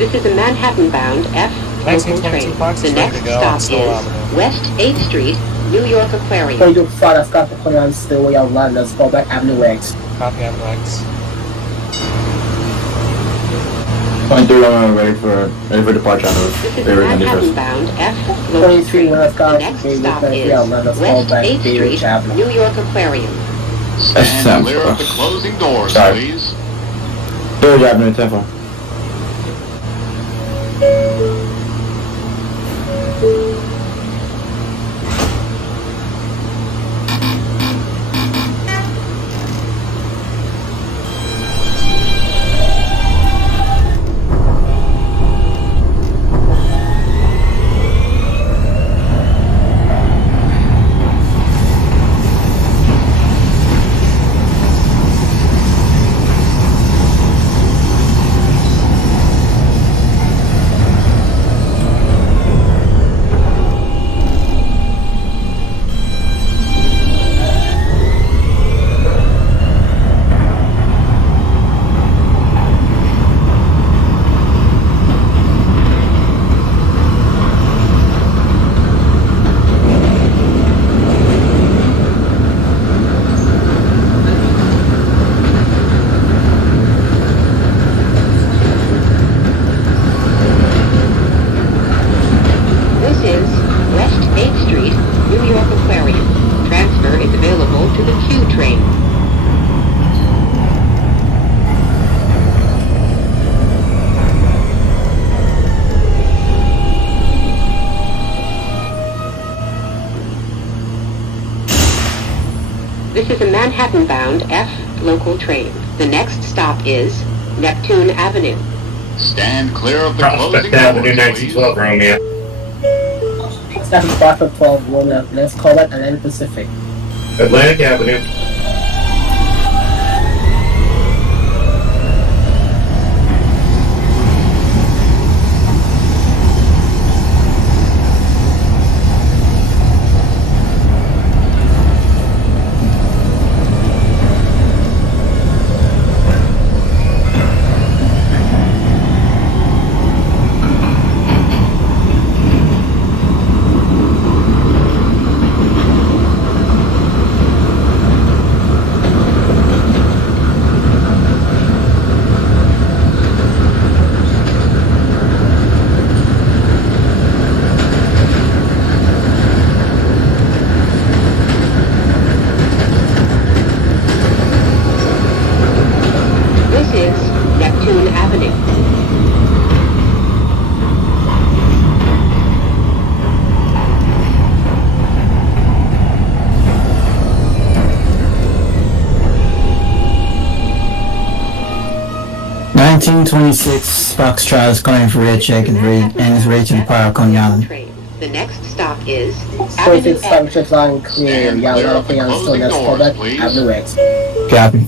This is a Manhattan-bound F local train. The next stop is West 8th Street, New York Aquarium. So you far stop for Conyan Stairway on London, go back Avenue X. Copy Avenue X. 23, ready for departure on the This is a Manhattan-bound F local train. The next stop is West 8th Street, New York Aquarium. Stand clear of the closing doors, please. 3rd Avenue, Temple. This is a Manhattan-bound F local train. The next stop is Neptune Avenue. Stand clear of the Prospect closing Avenue, doors, please. 1912, Romeo. Stop at Boston 12, 1 up. Let's call it Atlantic Pacific. Atlantic Avenue. Foxtrot is calling for red check and is ready to depart on Coney Island. The next stop is So if it's functions on clear, yellow, Conyan Store, let's call that Avenue X. Copy.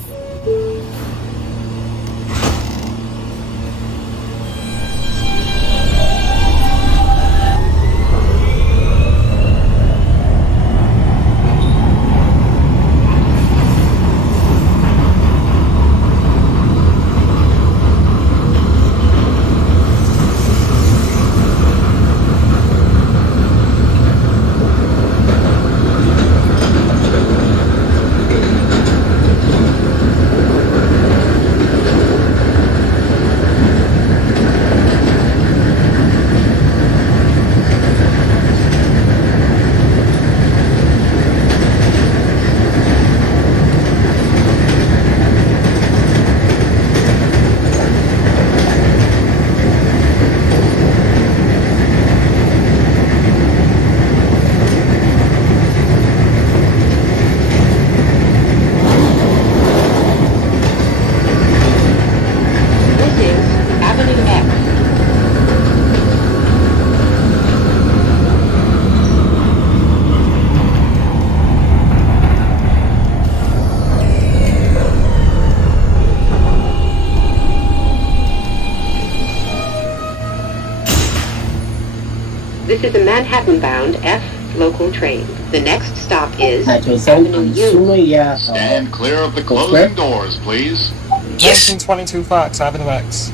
This is a Manhattan-bound F local train. The next stop is Avenue U. Stand clear of the closing doors, please. 1922 Fox Avenue X.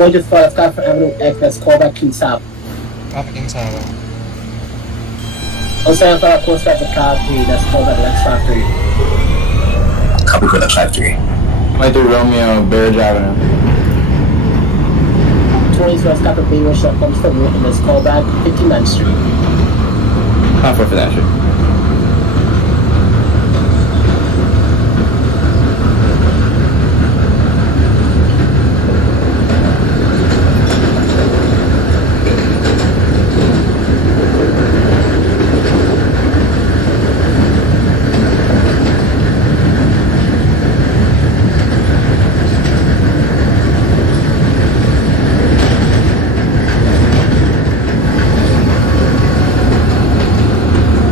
44 Stafford Avenue X, let's call back Kings Harbor. Copy Kings Harbor. 075 Coast Stop to Car 3, let's call back Lex Factory. Copy for Lex Factory. 23 Romeo, Barrage Avenue. 20 West Stop to Beaver Shop, Homestead Road, and let's call back 59th Street. Confirm for that shit.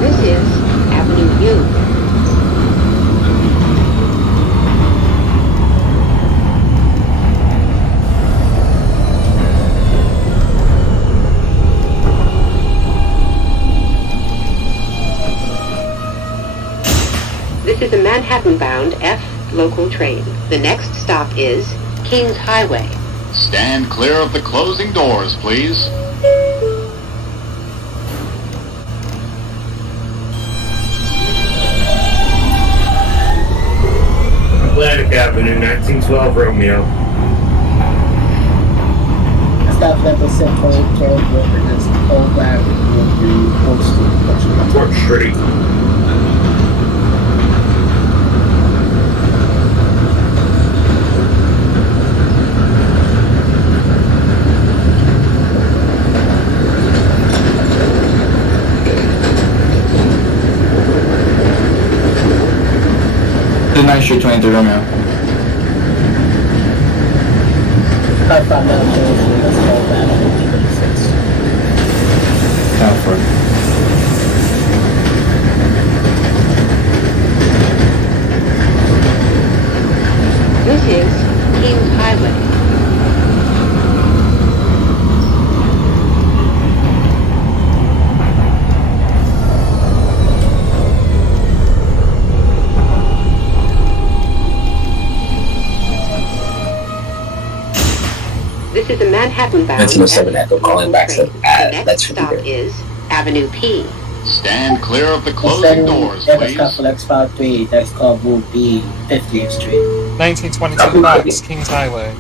This is Avenue U. This is a Manhattan-bound F local train. The next stop is Kings Highway. Stand clear of the closing doors, please. Atlantic Avenue, 1912 Romeo. Stop level 7.8 Road, and let's call back Port Street. The 9th Street, 23 Romeo. Car 5 now, let's call back 56. Confirm. This is Kings Highway. This is a Manhattan-bound 1907 Echo, calling back train. to The Lex next stop Factory. is Avenue P. Stand clear of the closing doors, Let's stop please. for Lex Factory, let's call Route B, 50th Street. 1922 Fox, Kings Highway.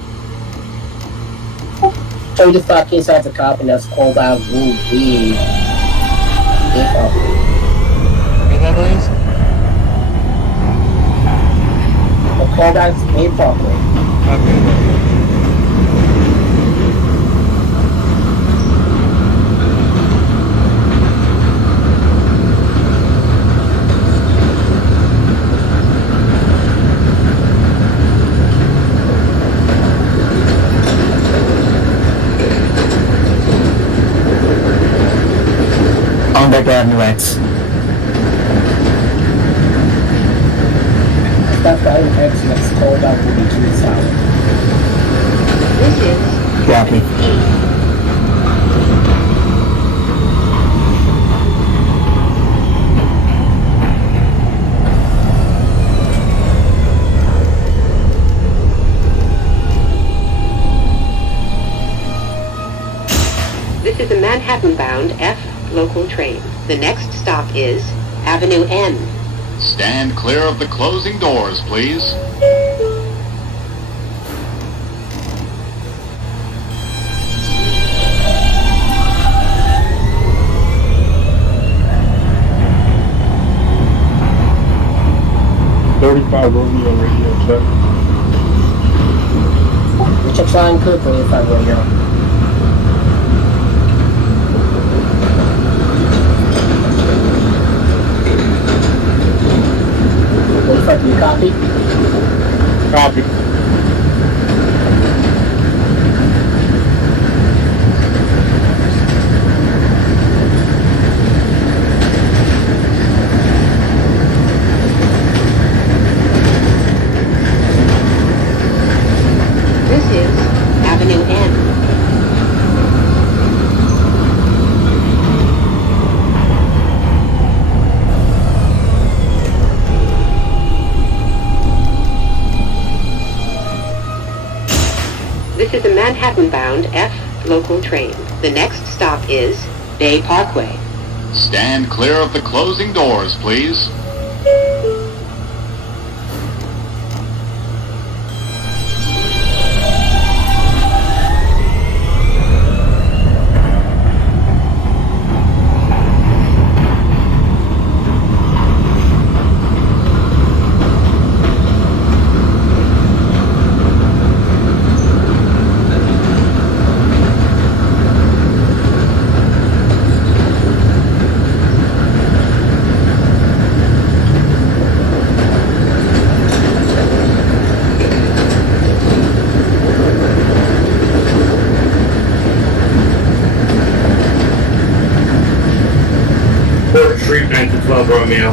35 Kings Harbor Cop, and let's call back Route B. Read that, please. We'll call back A Parkway. Copy. On back Avenue X. Stop for Avenue X, let's call back Route B Kings Harbor. This is Copy. E. This is a Manhattan-bound F local train. The next stop is Avenue N. Stand clear of the closing doors, please. Romeo radio check. Which are trying to 25 Romeo. Do you copy? Copy. This is Avenue N. This is a Manhattan-bound F local train. The next stop is Bay Parkway. Stand clear of the closing doors, please. Street 1912 Romeo.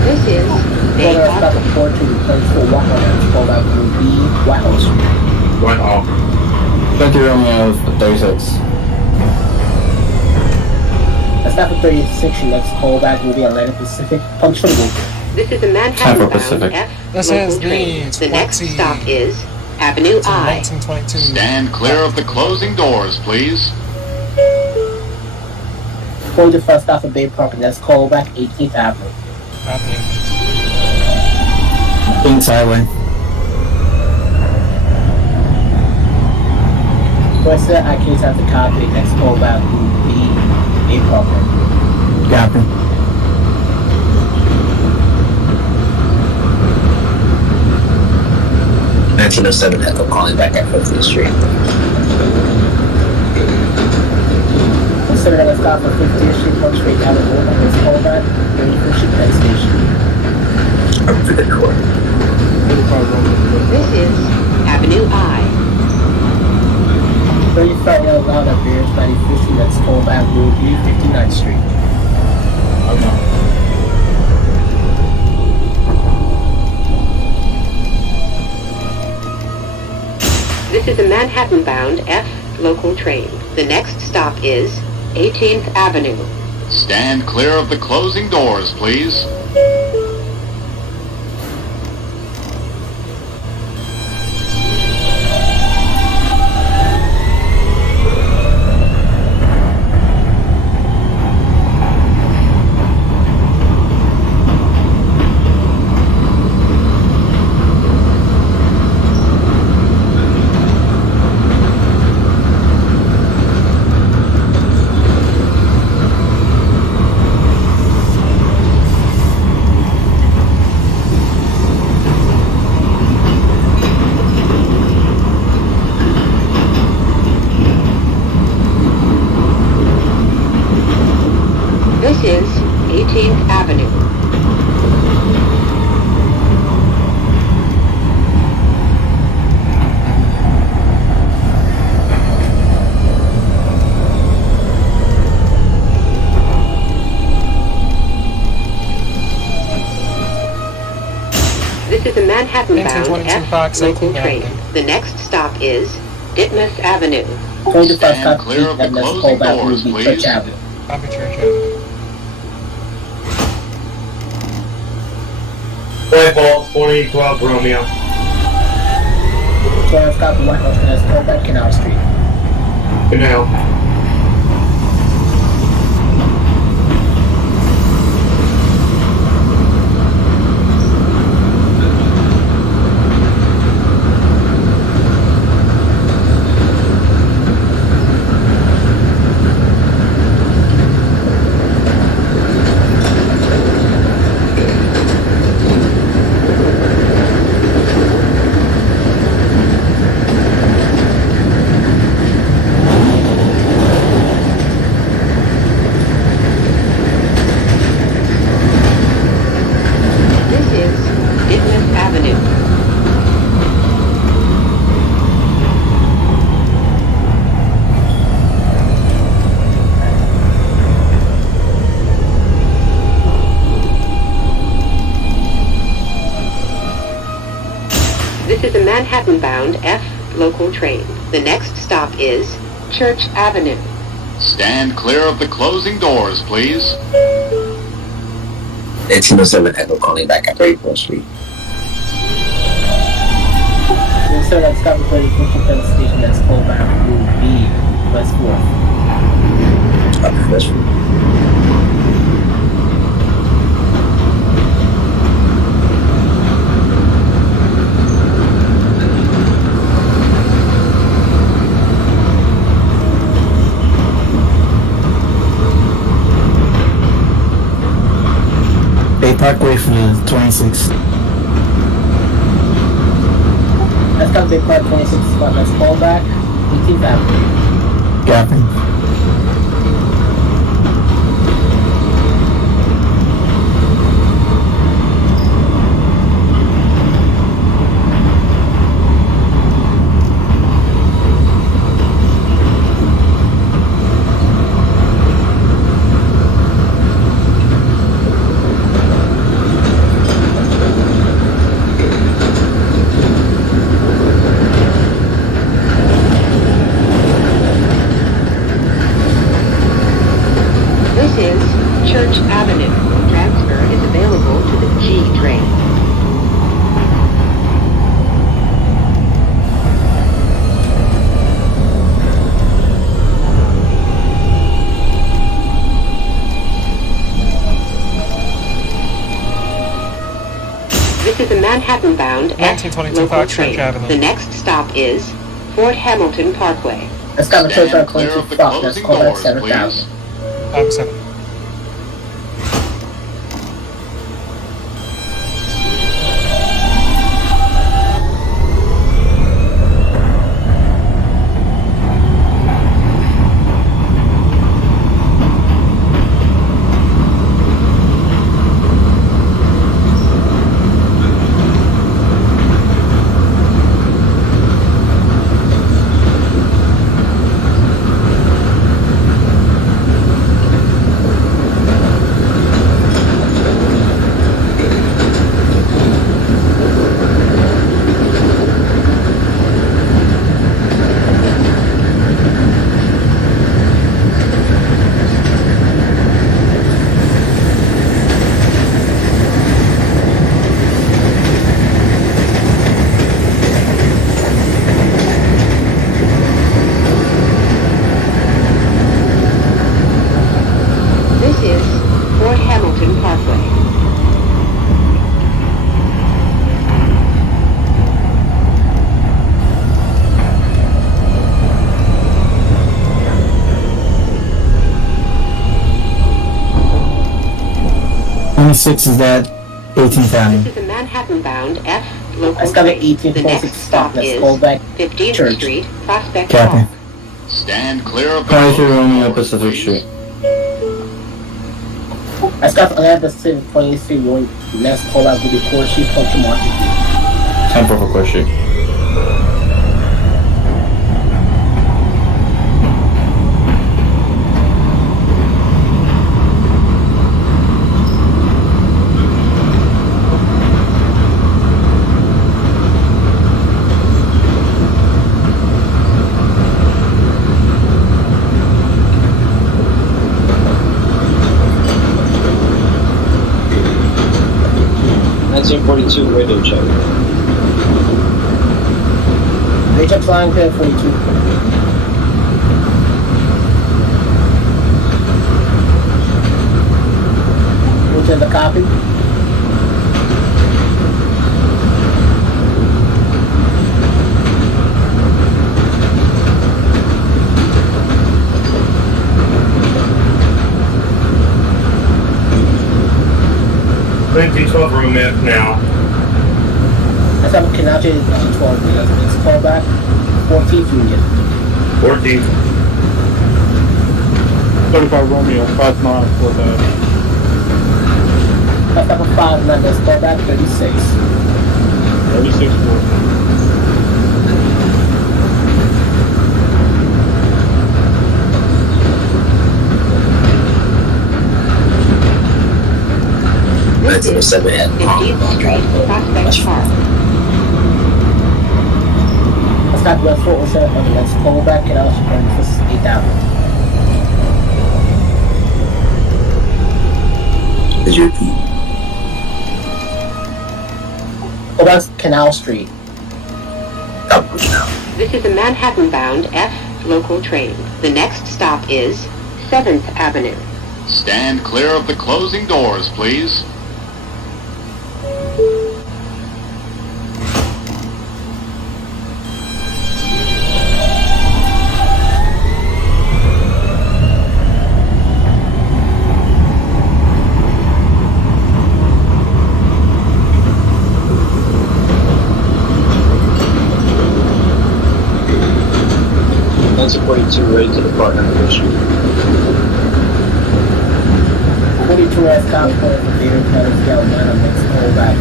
This is Bay Corner stop Parkway. at 4 to replace for Whitehall and called out will be Whitehall Street. Whitehall. 20 Romeo 36. The stop at 36, your next callback will be Atlantic Pacific. Punch for the move. This is a Time for Manhattan-bound Pacific. F This local is train. the The next 20 stop is Avenue to I. 1922. Stand clear of the closing doors, please. Going to first stop at Bay Park, and that's callback 18th Avenue. Avenue. Kings Highway. West side, I can't have the copy. Next callback will be Bay Park. Copy. $1907 Echo calling back at 50th Street. Consider that a stop at 50th Street, Punch Street, Avenue, and next callback 31st Street, Penn Station. Up to the court. This is Avenue I. 35 L Loud at Beers, 95th Street, next callback will be 59th Street. This is a Manhattan-bound F local train. The next stop is 18th Avenue. Stand clear of the closing doors, please. This is 18th Avenue. This is a Manhattan-bound 1922 F Fox, local 18th train. Avenue. The next stop is Ditmas Avenue. Going to first Stand stop clear of the and next closing callback will doors, be please. Church Avenue. Copy Church Avenue. Whitehall 2012 Romeo. Going to stop at Whitehall, and that's callback Canal Street. Canal. This is Ditmas Avenue. This is a Manhattan-bound F local train. The next stop is Church Avenue. Stand clear of the closing doors, please. 1807 Echo calling back at 34th Street. sir, that's got ready for the station that's called back Route B, West 4th. That's Bay Parkway for the 26. That's got Big Park 26 spot, that's called back 18th Avenue. Copy. This is Church Avenue. Transfer is available to the G train. This is a Manhattan-bound F 1922 local Fox Church train. Avenue. The next stop is Fort Hamilton Parkway. That's got Church Stand Park clear 26 of the spot, that's closing called back doors, 7th please. Avenue. Opposite. This is Fort Hamilton Parkway. Twenty-six is that 18th Avenue. This is a Manhattan-bound F local That's got an train. 18th The next 26 stop stop, that's is called back 15th Church. Street, Prospect Copy. Park. Stand clear of the 23 closing Romeo doors, Pacific please. Street. That's got Atlanta City 23 going next call out with the Core Sheet Culture Market. Time for question. radio check. They check flying clear 42. Which is the copy? Lindsay 12 room F now. That's how Kanache is 12. It's callback 14th Union. 14th. 35 Romeo, 5 miles for that. That's up a 5 9. That's callback 36. 36 for. This is 15th Street, Prospect Park. That's got West 407. That's callback and also going for 8th Avenue. Did you repeat? Oh, that's Canal Street. Copy. This is a Manhattan-bound F local train. The next stop is 7th Avenue. Stand clear of the closing doors, please. That's a 42 rate to depart on the issue. 42 has stop for the theater pedals down line next call back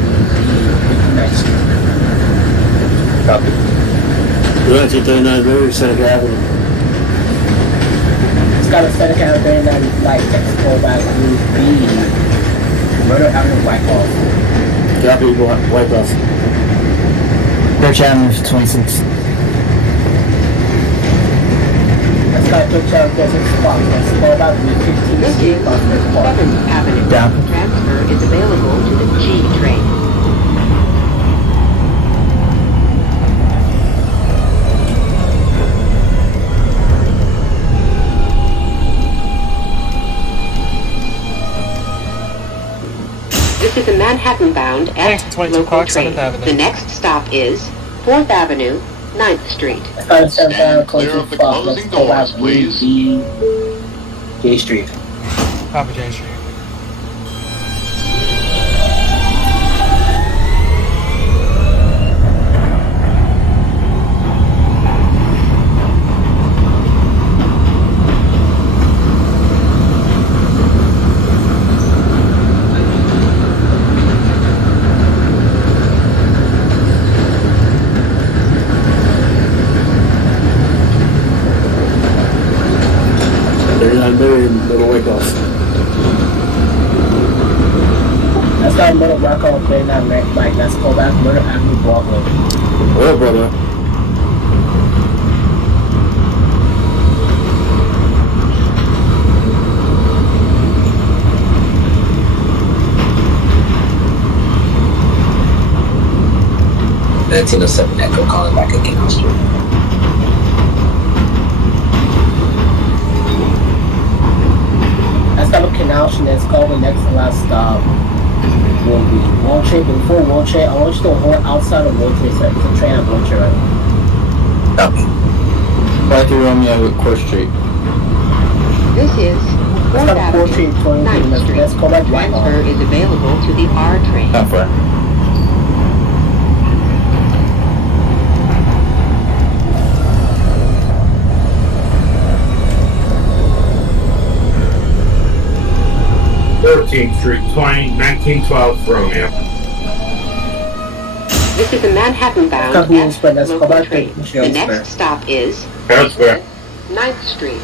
next. Copy. We're on 239 River, Seneca Avenue. It's got a Seneca Avenue 39 light next call back Route B. Murder Avenue Whitehall. Copy, White Bus. Birch Avenue 26. Let's got a Birch Avenue 26 spot. Let's call back Route 15 This C is bus next call. 7th Avenue. Down. Transfer is available to the G train. This is a Manhattan-bound F local train. The next stop is 4th Avenue, 9th Street. Let's got a Seneca Avenue Stand clear of the spot. Let's closing call back doors, Route please. B. J Street. Papa J Street. Little wake off. Let's got a Murder Rock on 39 Mike. Let's call back Murder Avenue Broadway. What up, brother? Echo calling back again. Let's got a Canal and let's call the next and last stop. Will be World Trade. Before World Trade, I want you to hold outside of World Trade so it's a train at World Trade, right? Copy. 53 Romeo with Court Street. This is Let's 4th got a Avenue, 4th Street 20. 9th Street. Let's call back Whitehall. Transfer is available to the R train. Not far. Street, 1912 Romeo. This is a Manhattan-bound Let's go F Square. Let's go local back train. to The Square. next stop is That's where. 9th Street.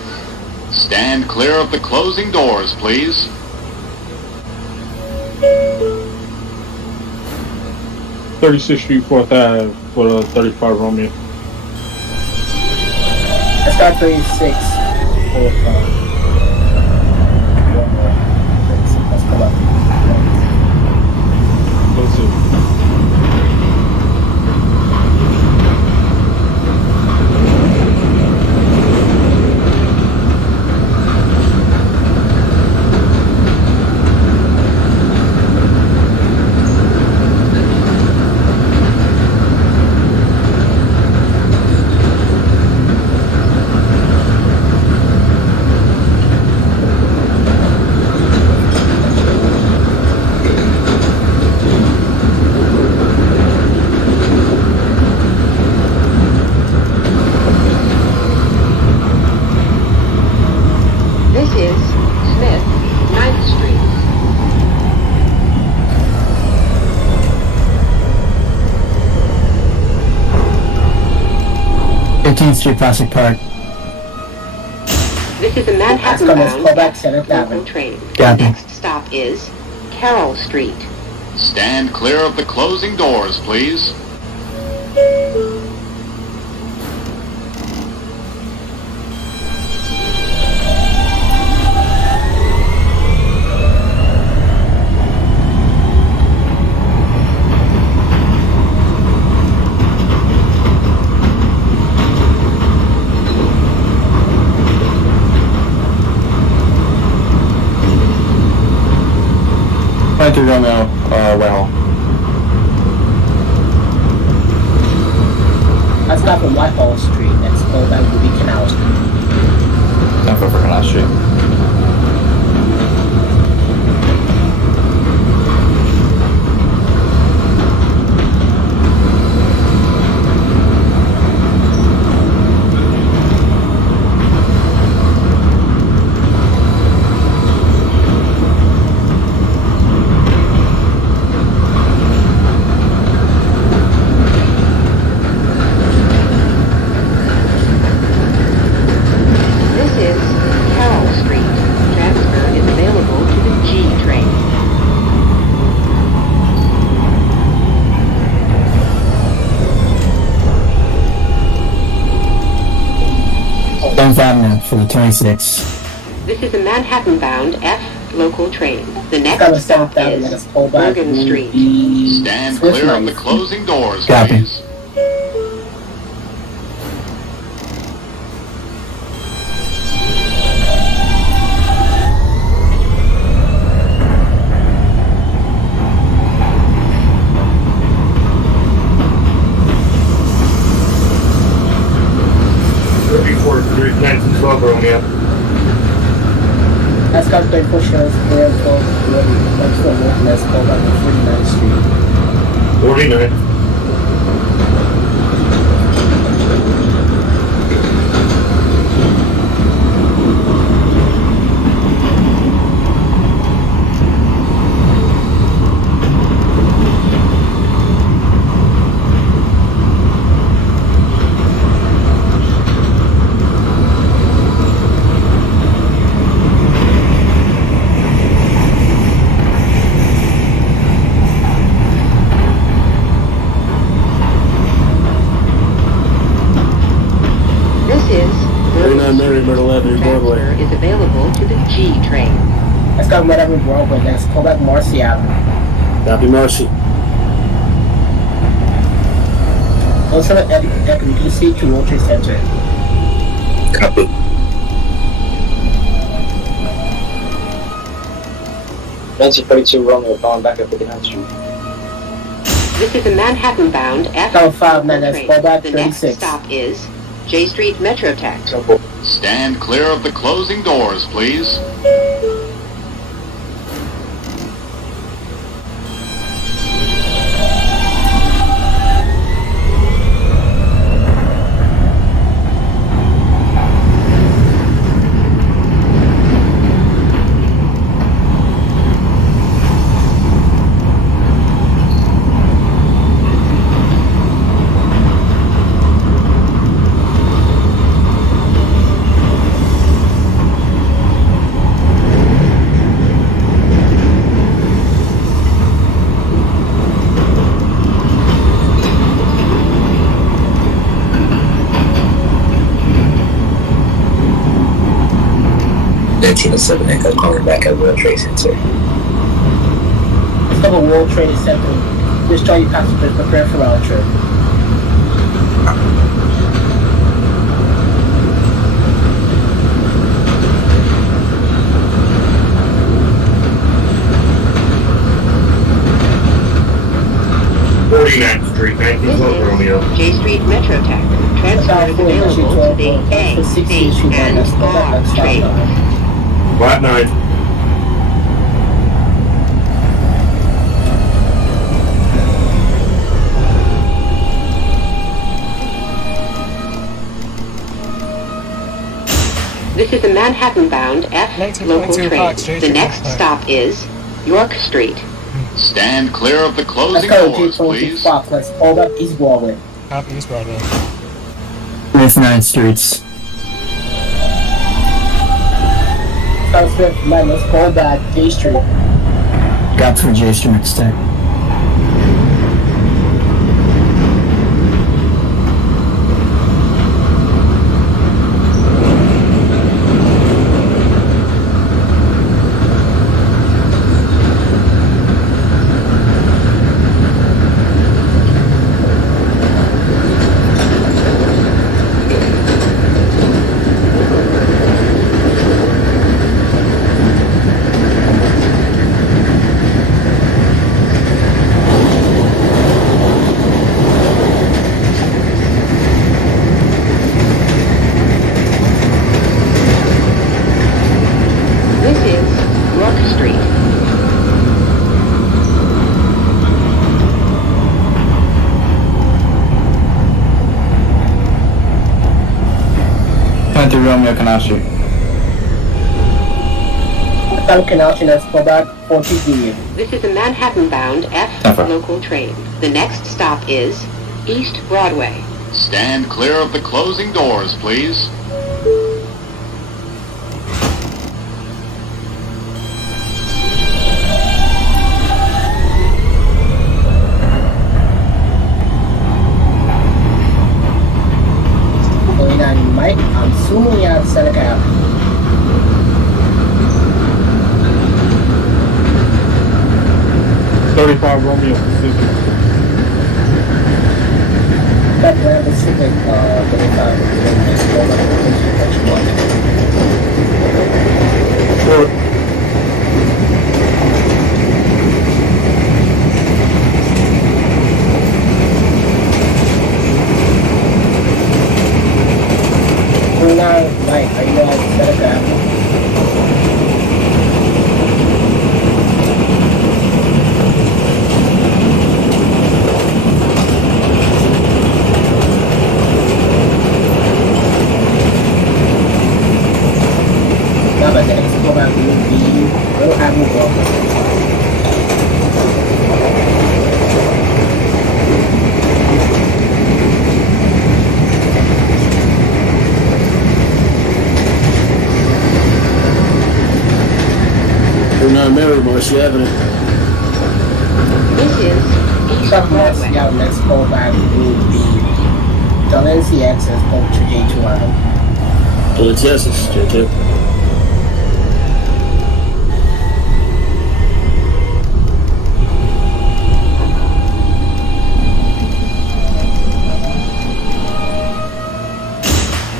Stand clear of the closing doors, please. '36th Street, 4th Ave, for 35 Romeo. Let's got 36. Let's go back. Let's see. This is Smith, 9th Street. Street Classic Park. This is a Let's go Manhattan-bound back Center local Avenue. train. The Copy. next stop is Carroll Street. Stand clear of the closing doors, please. Romeo, Whitehall. I stop on Whitehall Street. Next callback will be Canal Street. 10 for Canal Street. Avenue for the 26. This is a Manhattan-bound F local train. The Gotta next stop stop that is and let's pull back. Morgan Street. Stand clear of the closing doors, Copy. please. Street, 1912 Romeo. That's got 34 shares, clear, 12, next to one, let's call back to 49th Street. 49. Transfer is available to the G train. Let's go whatever Broadway, let's call back Marcy Avenue. Copy, Marcy. Also at DC to World Trade Center. Copy. Nancy 42 Romeo, calling back at 59th Street. This is a Manhattan-bound F Tower 59, let's train. call back The next 36. stop is J Street Metrotech. Simple. Stand clear of the closing doors, please. Echo calling back at World Trade Center. Let's go to World Trade Center. Discharge your passengers, prepare for round trip. Street, 1912 Romeo. J Street Metrotech. Transfer is available to the A, C, and R trains. Flat 9. This is a Manhattan-bound F local 1922 train. Park Street The to next Park. stop is York Street. Stand clear of the Let's closing go to doors, G22 please. Fox, let's call back East Broadway. Copy, East Broadway. 59 streets. South Swift, let's call back J Street. Got for J Street instead. Romeo Canal Street. Canal Street, let's go back 40B. This is a Manhattan-bound F Temper. local train. The next stop is East Broadway. Stand clear of the closing doors, please. Going on Mike, I'm assuming you're at Seneca Avenue. 35 Romeo Pacific. That Grand Pacific, 35. Let's go back to Short. Going on Mike, are you at Seneca Avenue? Now, but the next go back will be Little Avenue Broadway. We're not married, Marcy Avenue. This is East Next, Broadway. yeah, next go back will be Delancey access over to J2 Line. Well, it's yes, it's J2.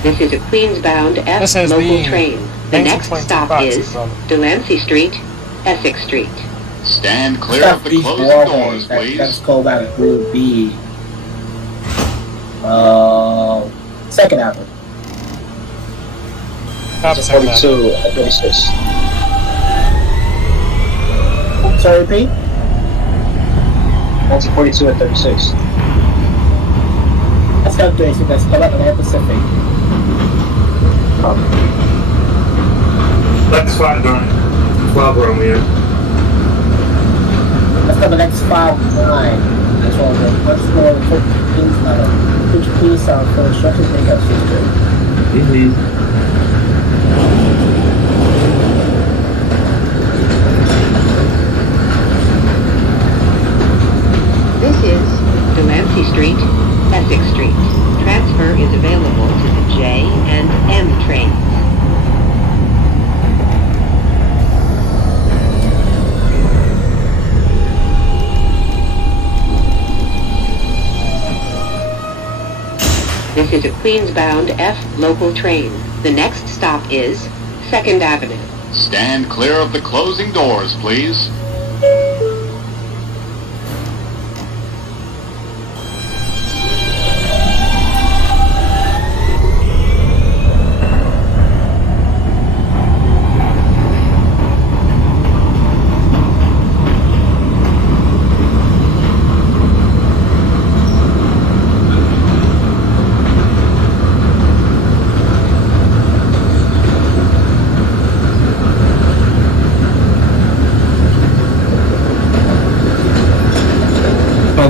This is a Queens-bound F This is local the train. The next 1920 stop box is from- Delancey Street, Essex Street. Stand clear Stop of the these closing Broadway. doors, please. Next go back will be Second Avenue. Copy, Second Avenue. 42 at 36. Sorry, repeat. 1942 at 36. Let's go 36. Let's go back to the Pacific. Left spot done. 12 Romeo. Let's go the next 5-9. That's all good. Let's go to Queens Line. Which Queens are for instructions make up system. This is Delancey Street, Essex Street. Transfer is available to the J and M trains. This is a Queens-bound F local train. The next stop is 2nd Avenue. Stand clear of the closing doors, please.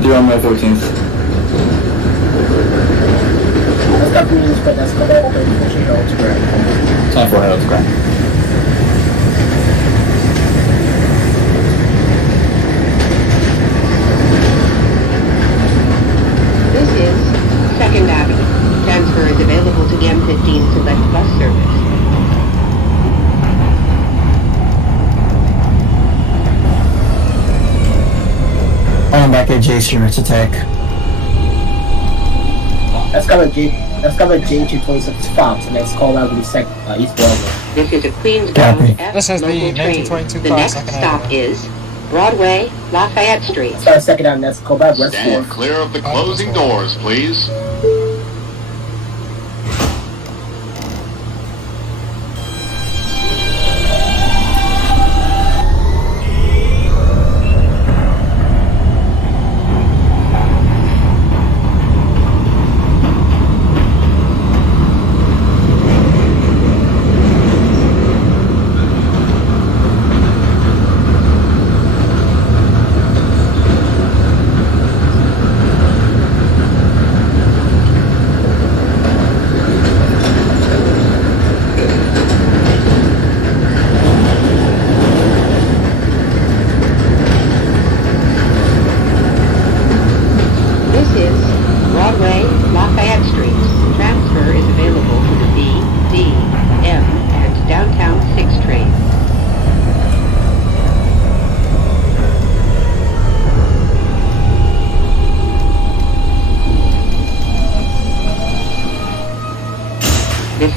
On my 14th. Let's go Queens, but let's go back to Herald Square. 24 Herald Square. This is 2nd Avenue. Transfer is available to the M15 Select Bus Service. I'm back at J Street, it's attack. Let's cover J226 Fox. The next call out will be East Broadway. This is a Queens-bound Copy. F This is the local train. 1922 The car, next 2nd stop Avenue. is Broadway, Lafayette Street. Let's go Second Avenue. Let's go back West Stand 4th. clear of the closing doors, please.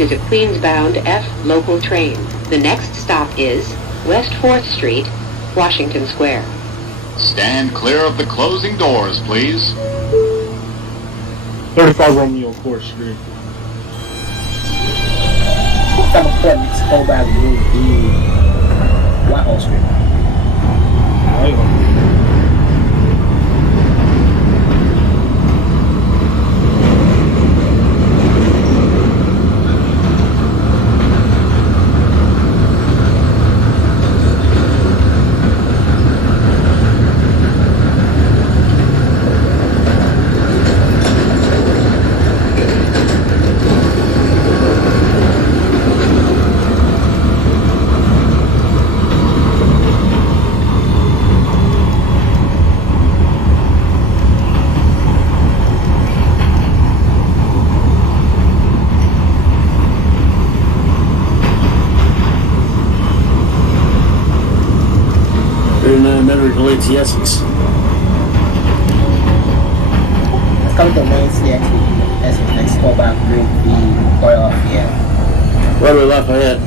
This is a Queens-bound F local train. The next stop is West 4th Street, Washington Square. Stand clear of the closing doors, please. 35 Romeo Court Street. Some appointments go back room B, Whitehall Street. Whitehall. Relate to Essex. Let's come to main CX. Next go back room B, Royal Lafayette. Royal Lafayette.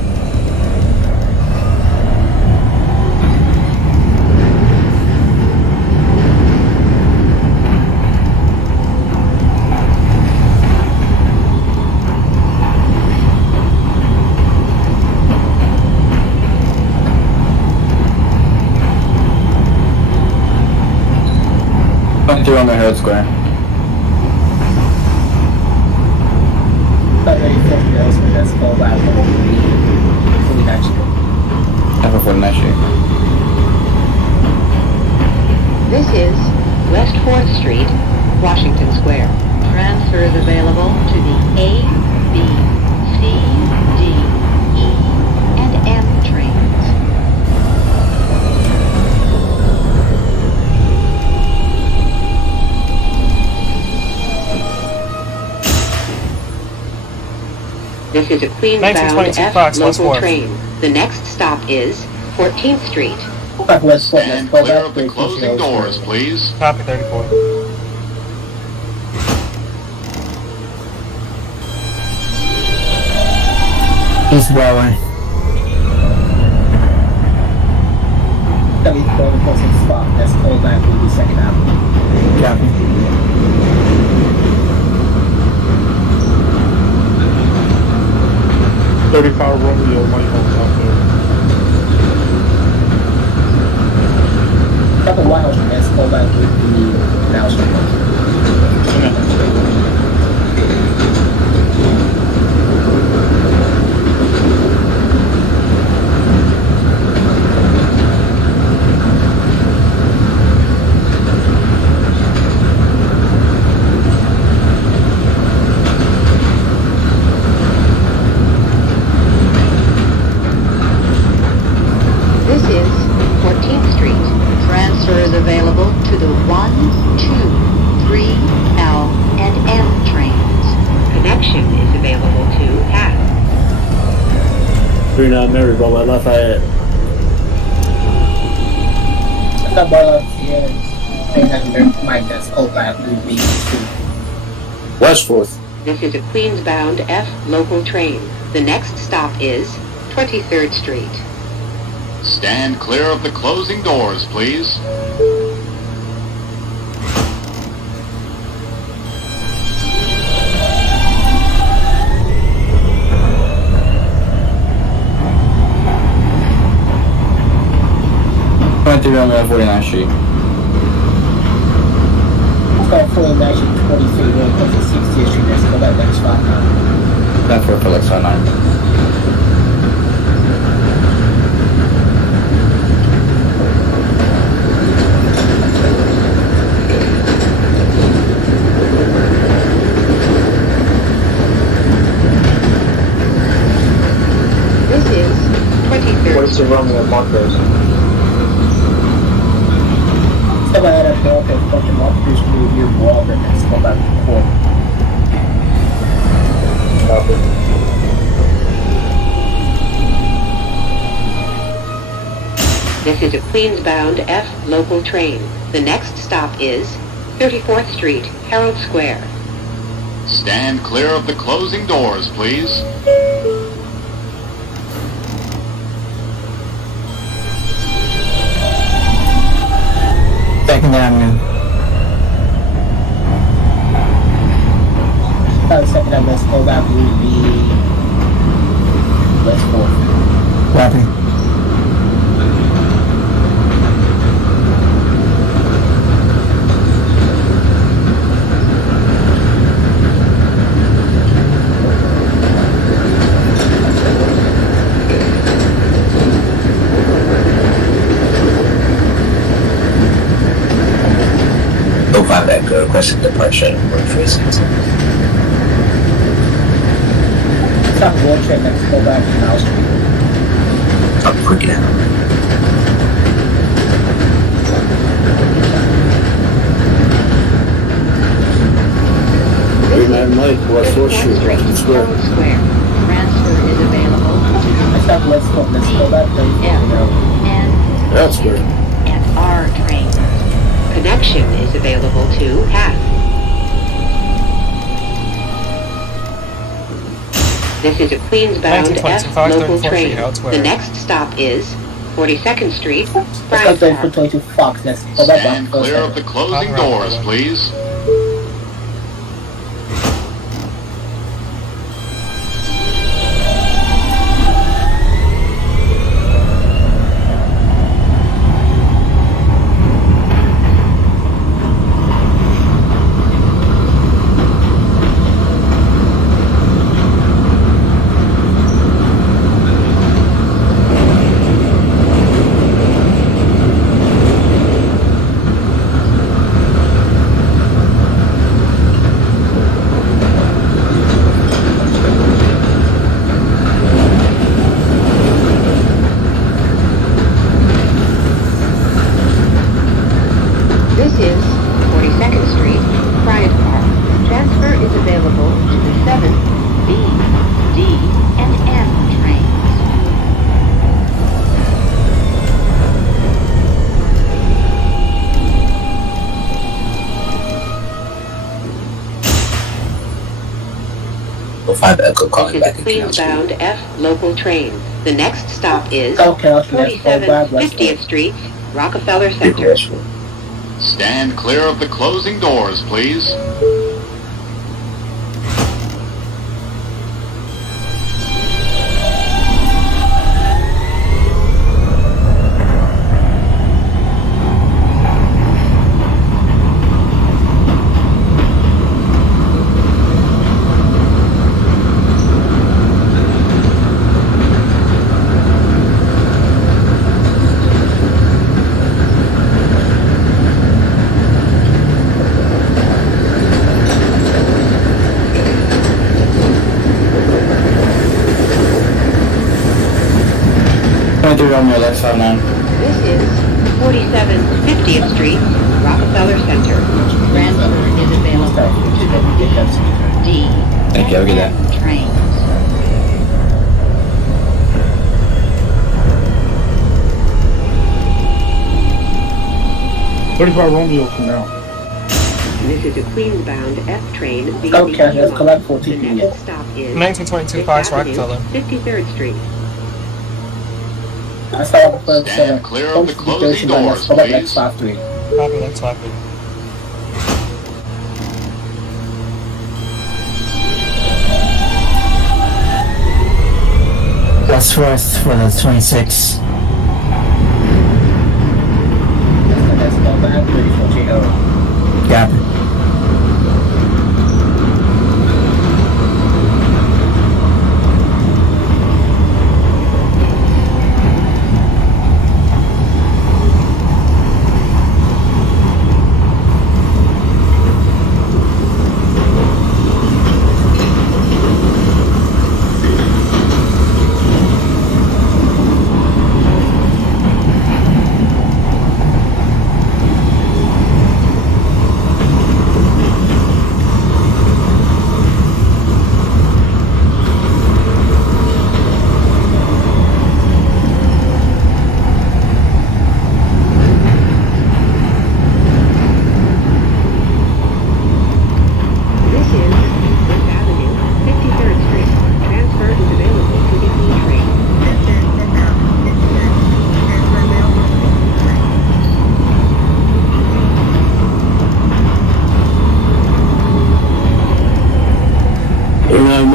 On the Herald Square. Not ready for this, but let's go back room B, 49th Street. Have a 49th Street. This is West 4th Street, Washington Square. Transfers available to the A, B, C, D, E, and M trains. This is a Queens-bound 1922 F Fox, local West train. The next stop is 14th Street. Go back West Foot, let's Stand go clear back of the to closing doors, please. Copy 34. East Broadway. That is going to closing spot. Let's go back to the second avenue. Copy. 35 Romeo Whitehall out there. Couple Whitehall Street. Let's go back to the Canal Street. This is 14th Street. Transfer is available to the 1, 2, 3, L, and M trains. Connection is available to Pat. 39 Maryville at Lafayette. That Royal Lafayette. And Mike, let's go back to B Street. West 4th. This is a Queens-bound F local train. The next stop is 23rd Street. Stand clear of the closing doors, please. On 49th Street. Let's go 49th Street, 23, going to 60th Street. Let's go back next spot now. That's for Felix 9. This is 23rd Where's the Romeo Marcos? Let's go back at North and fucking Marcus Street, near Walden. Let's go back to Court. Copy. This is a Queens-bound F local train. The next stop is 34th Street, Herald Square. Stand clear of the closing doors, please. Second Avenue. Second Avenue, let's go back. Will be West 4th. Copy. Requested departure for 36. Stop World Trade, let's go back to Mount Street. Stop freaking out. Hey man, Mike, West 4th Street, Washington Square. Transfer is available to I stop West 4th, let's go back to N, That's where. and R trains. Connection is available to Half. This is a Queens-bound 1922 F local 534 train. Street, elsewhere. The next stop is 42nd Street, Let's Bryant go Park. 22 Fox, let's go back Stand to clear of the closing doors, please. This is 42nd Street, Bryant Park. Transfer is available to the 7, B, D, and M trains. We'll find the Echo calling This back is a in Canal Street. Queens-bound F local train. The next stop is Okay, let's go back 47 West 50th Street, Rockefeller Big Center. West 4th. Stand clear of the closing doors, please. Romeo, left side 9. This is 47 50th Street, Rockefeller Center. Transfer is available to the B, D, Thank you, I'll get and M trains. $35 Romeo for now. This is a Queens-bound F train. Okay, let's go back 14 The p.m. next stop is 1922 Fifth 5 Avenue, Rockefeller. 53rd Street. I start with Stand clear of the closing doors, let's go back please. 5 3. Copy, that's copy. West 4th for the 26. Let's go back 34 JO. Copy.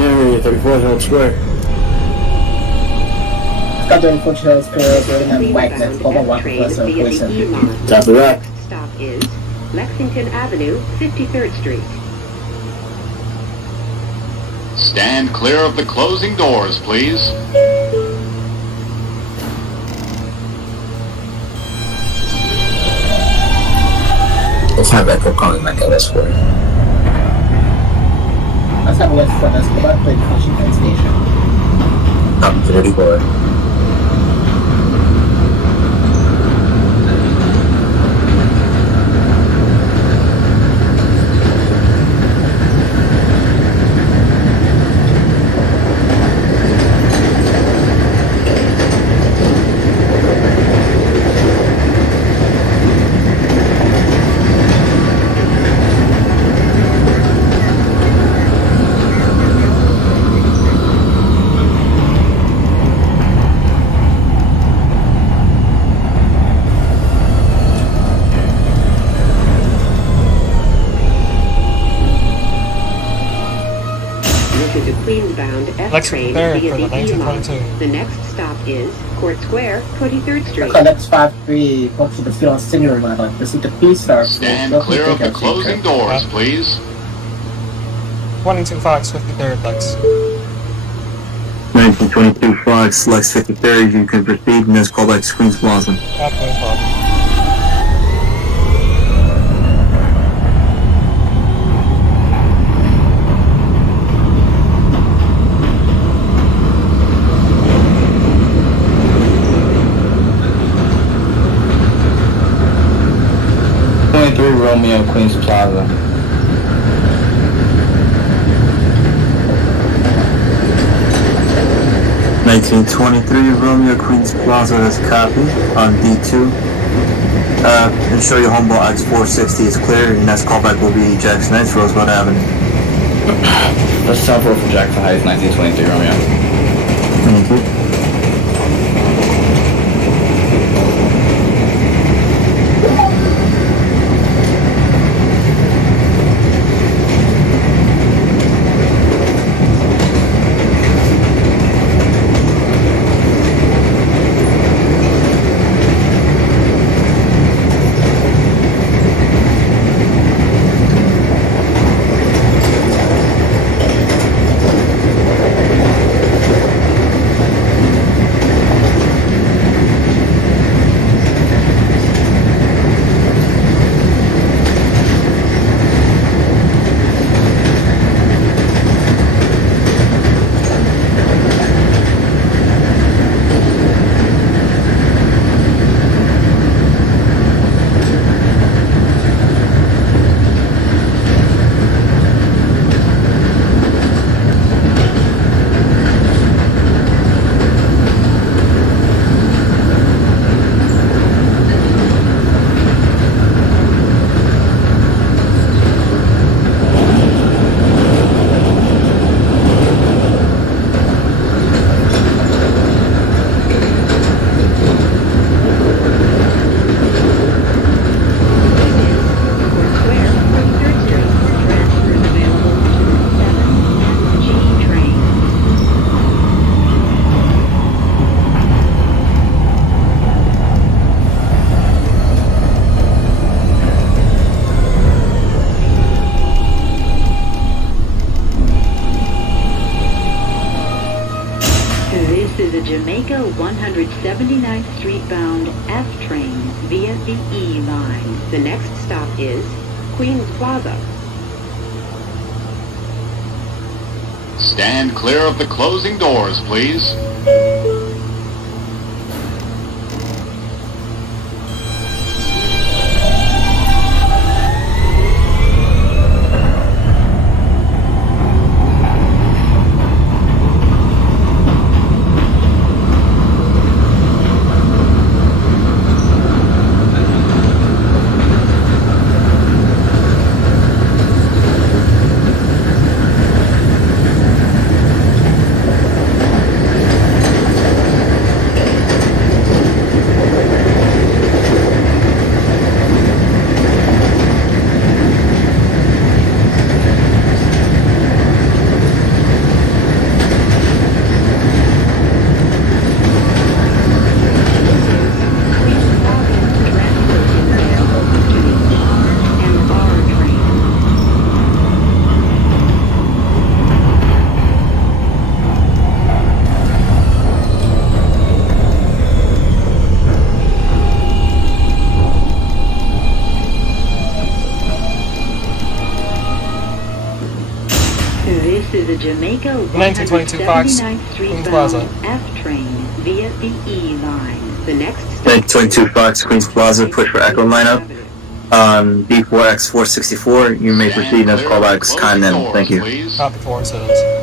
area, 34 Herald Square. Got the unfortunate square, building and whiteness, cover one plus a person. Copy that. Stop is Lexington Avenue, 53rd Street. Stand clear of the closing doors, please. Let's have Echo calling back at S4. Let's have West for us, go back to the Washington Station. Copy 34. Queensbound F Lexington train Third via for the the E line. 1922. The next stop is Court Square, 23rd Street. Connects 5-3, go to the field on senior level. This is the P-Star. Stand clear of the closing doors, please. 22 Fox 53rd Lex. 1922 Fox, Lex 53rd, you can proceed and this callback to Queens Plaza. Copy, no problem. Romeo, Queens Plaza. Romeo Queens Plaza is copy on D2. Ensure your homeboy X460 is clear. Your next callback will be Jackson Heights, Roosevelt Avenue. That's 10-4 for Jackson Heights, 1923 Romeo. Thank you. This is a Jamaica-179 Street bound F train via the E line. The next stop is Queens Plaza. Stand clear of the closing doors, please. 1922 Fox, 179th Street Queens Plaza. bound F train via the E line. The next stop 1922 Fox, Queens Plaza, push for Echo lineup. B4X464, you may proceed as callbacks Continental. Thank you. Copy 4 says.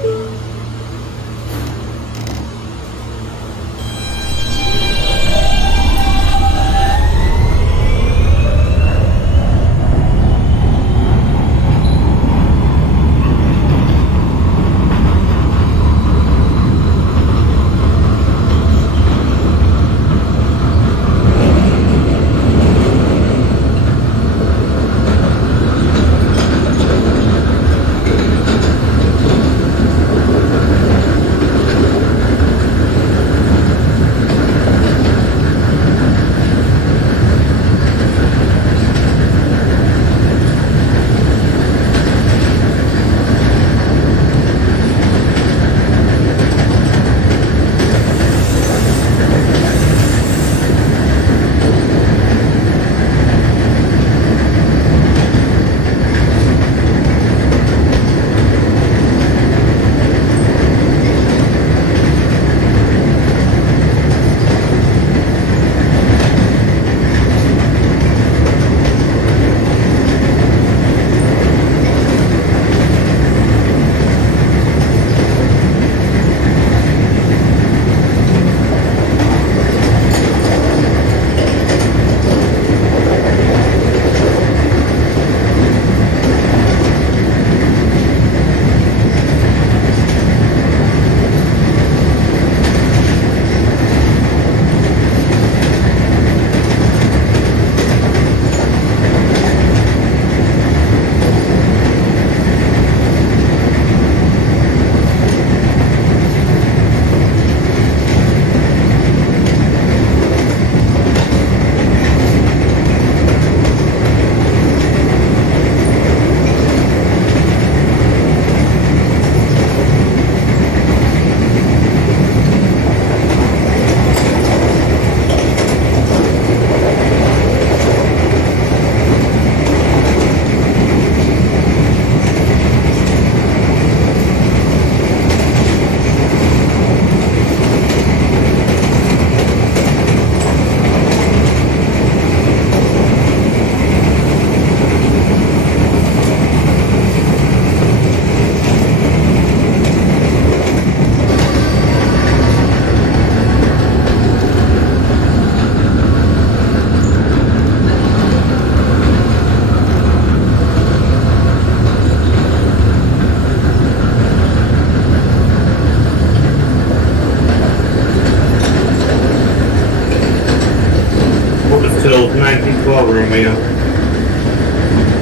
Till 1912 Romeo.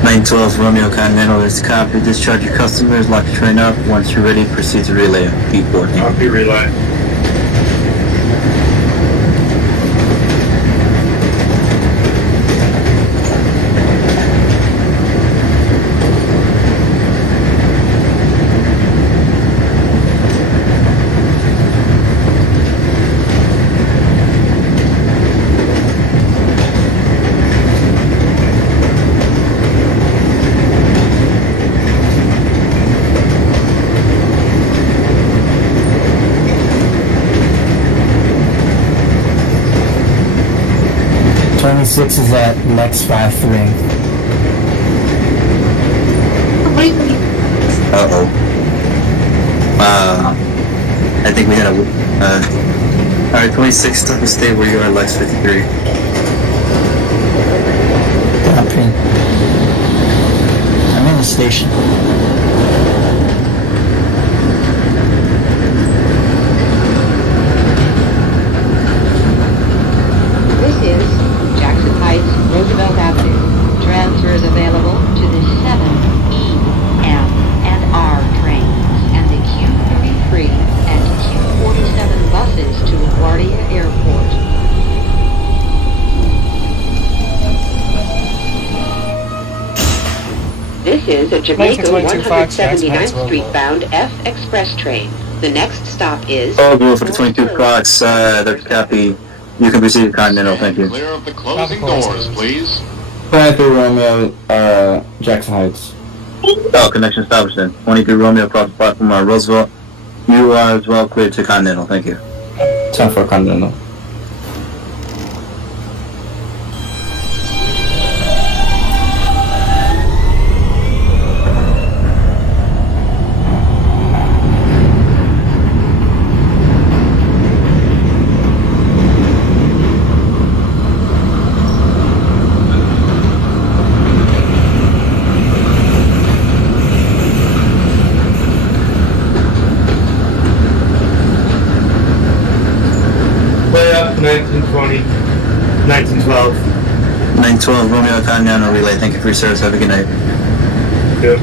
912 Romeo Continental is copy. Discharge your customers, lock your train up. Once you're ready, proceed to relay. B4. Copy relay. Six is at next 5-3. Uh-oh. I think we had a, alright, 26, stay where you are, Lex 53. Copy. I'm in the station. This is Jackson Heights, Roosevelt Avenue. Transfer is available to the 7, E, M, and R trains and the Q33 and Q47 buses to LaGuardia Airport. This is a Jamaica-179 Street bound F express train. The next stop is... Oh, go for the 22 Fox, Dr. Cappy. You can proceed to Continental, thank you. Clear of the closing doors, please. 23 Romeo, Jackson Heights. Oh, connection established then. 23 Romeo across the platform on Roosevelt. You are as well clear to Continental, thank you. 10 for Continental. Way up, 1920, 1912. 912 Romeo Continental Relay, thank you for your service, have a good night. Good.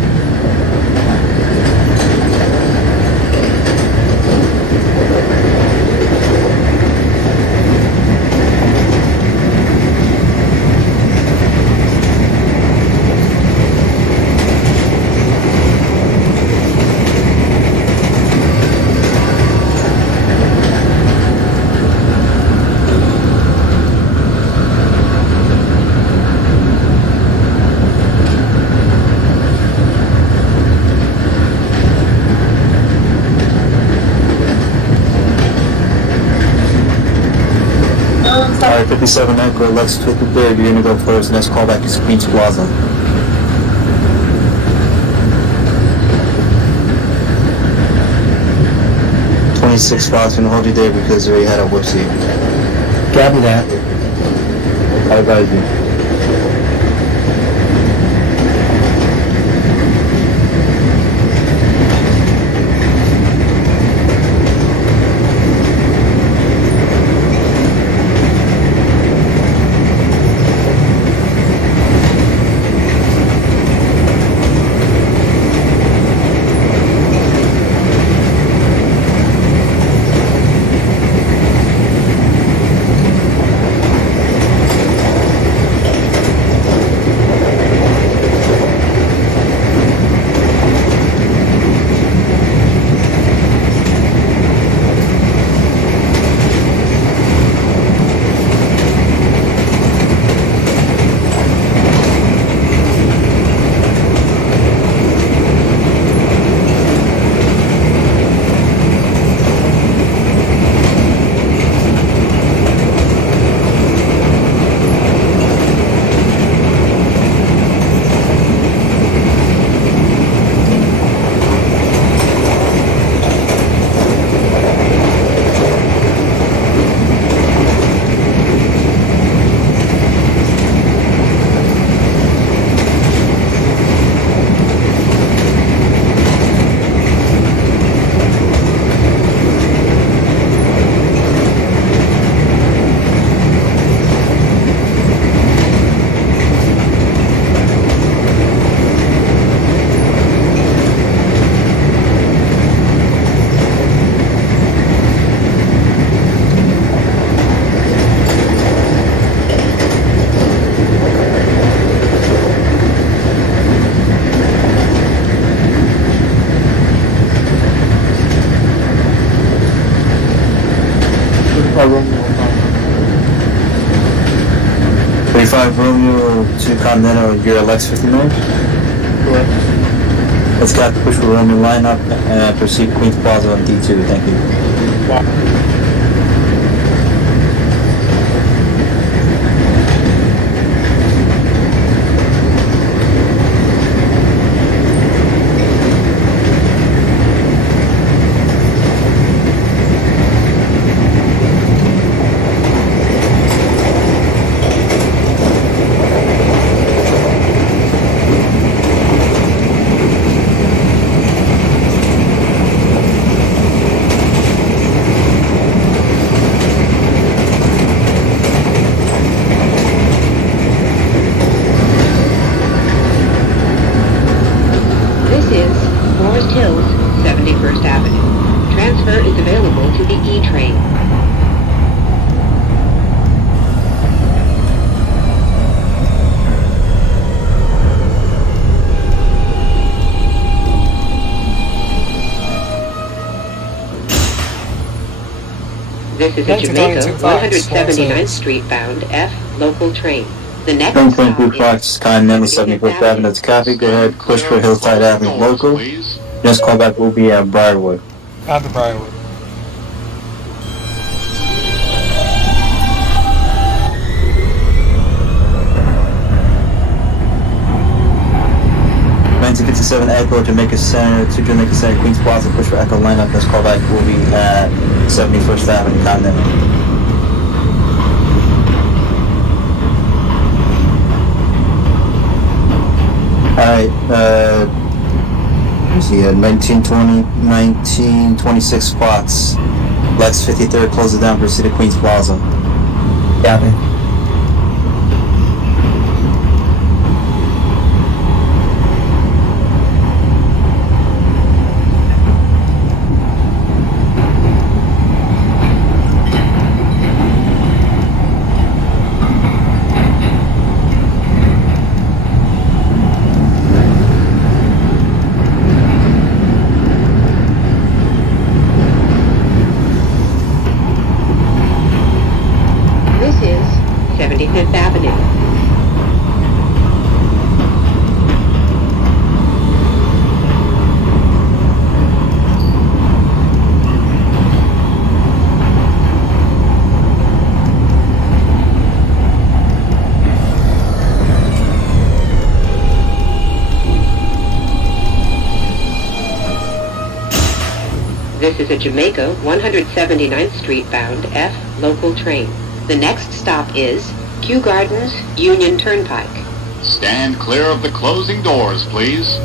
Alright, 57 Echo, let's take the third, you're gonna go first, next callback is Queens Plaza. "26 Fox, gonna hold you there because we had a whoopsie. Copy that. I advise you. Romeo. 35 Romeo to Continental, you're a Lex 59? Correct. Let's got the push for Romeo line up and proceed Queens Plaza on D2, thank you. Wow. This is Forest Hills, 71st Avenue. Transfer is available to the E train. This is a Jamaica 179th Street bound F local train. The next stop 10.2 Fox, Continental 75th Avenue, that's copy. Go ahead, push for Hillside Avenue local. Next callback will be at Briarwood. Copy, Briarwood. (1957) Echo, Jamaica Center to Jamaica Center, Queens Plaza, push for Echo lineup. This callback will be at 71st Avenue, Continental. Alright, let me see, 1920, 1926 spots. Lex 53rd, close it down, proceed to Queens Plaza. Copy. This is 75th Avenue. This is a Jamaica 179th Street bound F local train. The next stop is Kew Gardens, Union Turnpike. Stand clear of the closing doors, please.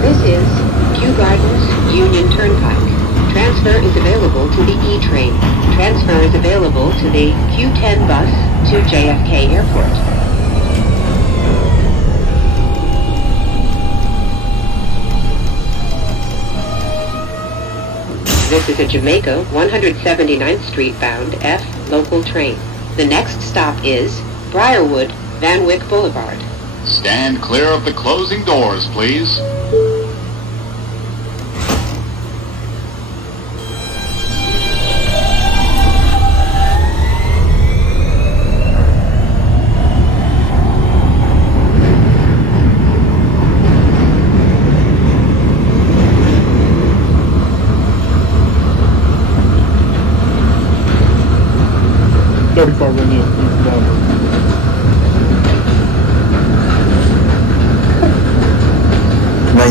This is Kew Gardens, Union Turnpike. Transfer is available to the E train. Transfer is available to the Q10 bus to JFK Airport. This is a Jamaica 179th Street bound F local train. The next stop is Briarwood, Van Wyck Boulevard. Stand clear of the closing doors, please.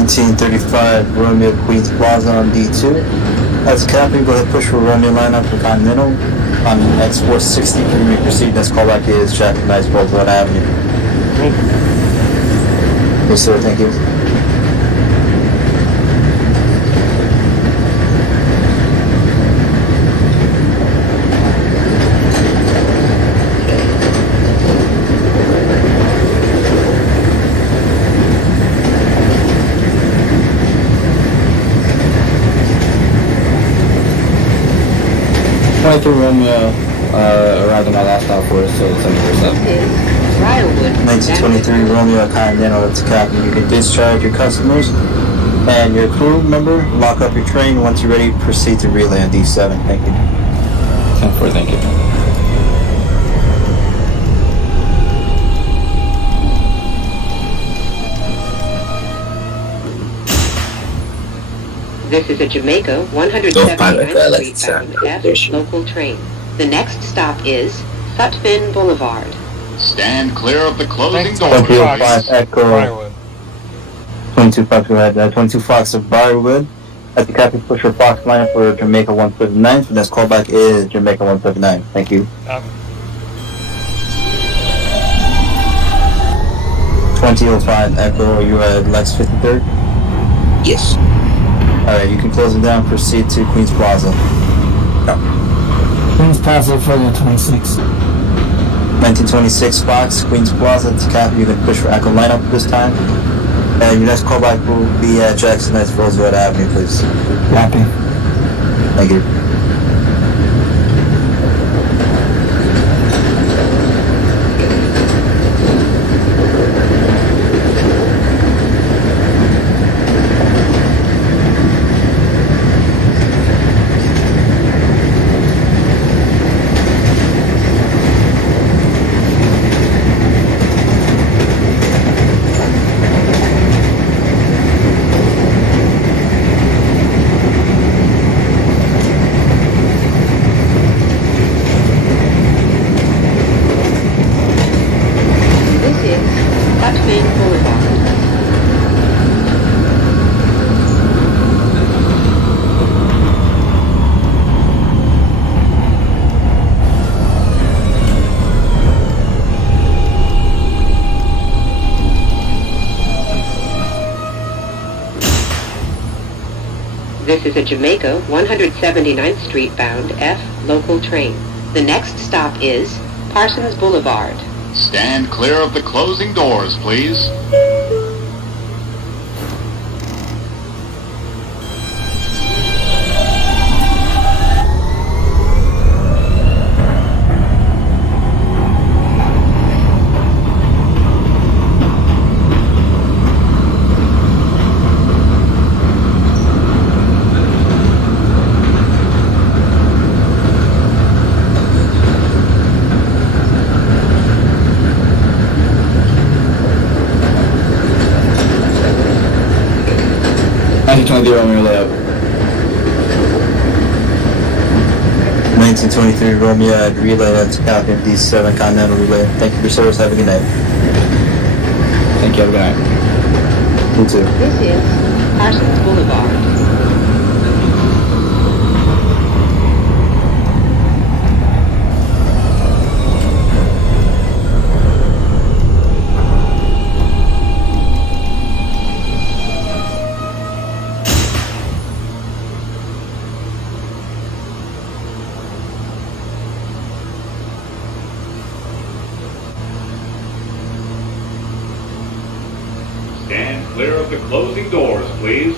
(1935) Romeo Queens Plaza on D2. That's copy. Go ahead, push for Romeo lineup for Continental on X460. Can we proceed? Next callback is Jack Nice Boulevard Avenue. Yes, sir. Thank you. Romeo arrived on my last stop for us, so 70%. This is Briarwood, 1923 Romeo Continental. That's copy. You can discharge your customers and your crew member. Lock up your train. Once you're ready, proceed to relay on D7. Thank you. 10-4, thank you. This is a Jamaica 179th Street bound F local train. The next stop is Sutphin Boulevard. Stand clear of the closing Thanks, doors, 22 Fox please. Echo. Briarwood. 22 Fox, go ahead. 22 Fox of Briarwood. At the copy, push for Fox line for Jamaica-179. The next callback is Jamaica-179. Thank you. 2005 Echo, you at Lex 53rd. Yes. Alright, you can close it down. Proceed to Queens Plaza. Queens Plaza for the 26. 1926 Fox, Queens Plaza. To copy, you can push for Echo lineup this time. Your next callback will be at Jackson Heights, Roosevelt Avenue, please. Copy. Thank you. This is Putman Boulevard. This is a Jamaica 179th Street bound F local train. The next stop is Parsons Boulevard. Stand clear of the closing doors, please. On your left. 1923 Romeo at Relay, that's copy of D7 Continental Relay. Thank you for your service, have a good night. Thank you. Have a good night. You too. This is Parsons Boulevard. Stand clear of the closing doors, please.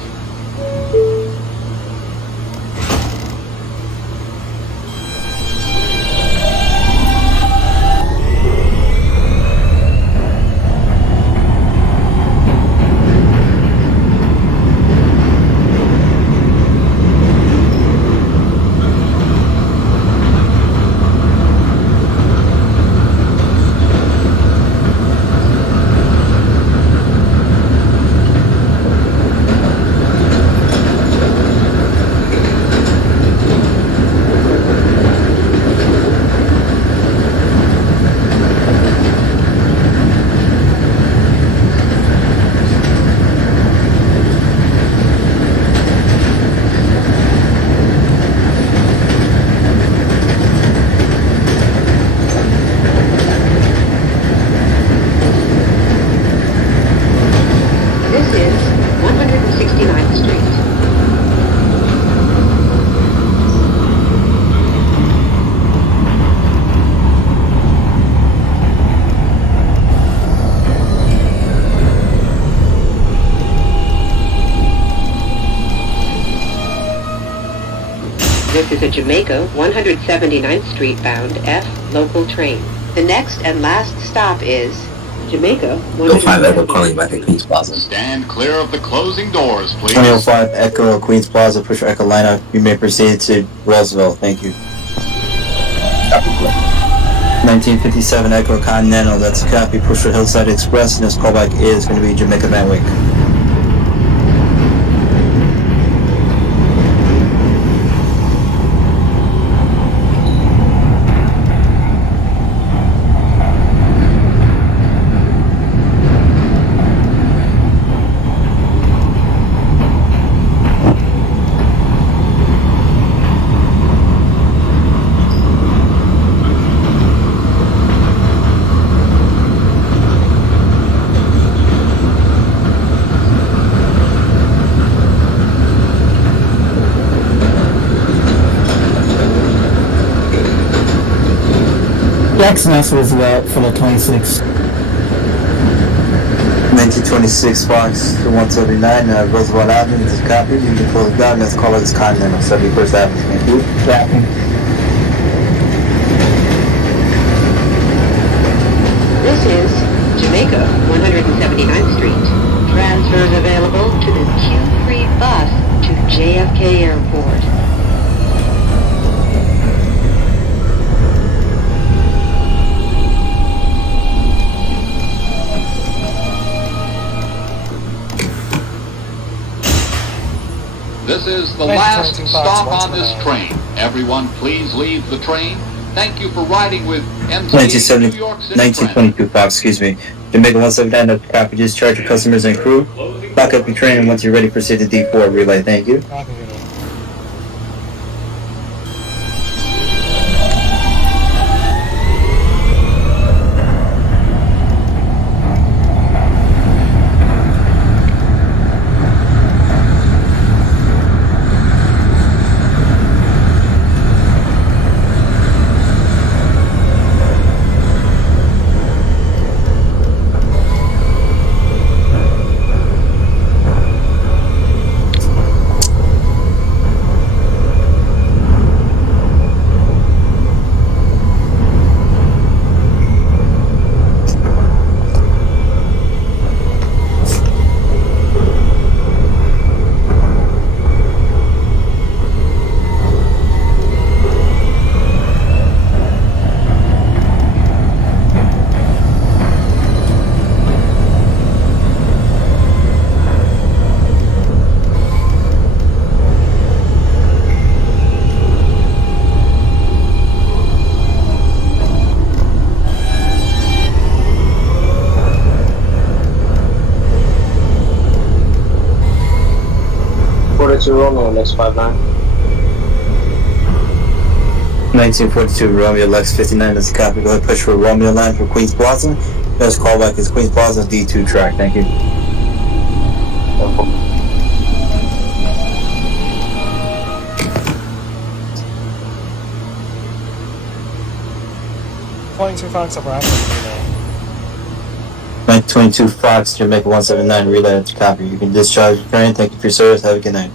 This is 169th Street. This is a Jamaica 179th Street bound F local train. The next and last stop is Jamaica Go 5 Echo 179th. calling back at Queens Plaza. Stand clear of the closing doors, please. 2005 Echo Queens Plaza, push for Echo lineup. You may proceed to Roosevelt, thank you. 1957 Echo Continental, that's a copy, push for Hillside Express, and this callback is going to be Jamaica Van Wyck. Jackson answer as well for the 26. 1926 Fox to 179, Roosevelt Avenue, this is copy. You can pull the gun, let's call it as Continental, 71st Avenue. Thank you. Tracking. This is Jamaica, 179th Street. Transfers available to the Q3 bus to JFK Airport. This is the last stop on this train. Everyone, please leave the train. Thank you for riding with NYC New York City 1922 Fox, excuse me. Jamaica 179, copy, discharge your customers and crew. Lock up your train, and once you're ready, proceed to D4 relay. Thank you. Copy, relay. To Romeo, next 59. 1942 Romeo Lex 59, that's a copy. Go ahead, push for Romeo line for Queens Plaza. Let's call back is Queens Plaza D2 track. Thank you. Fox up right. 1922 Fox, Jamaica 179 relay, that's a copy. You can discharge your train. Thank you for your service. Have a good night.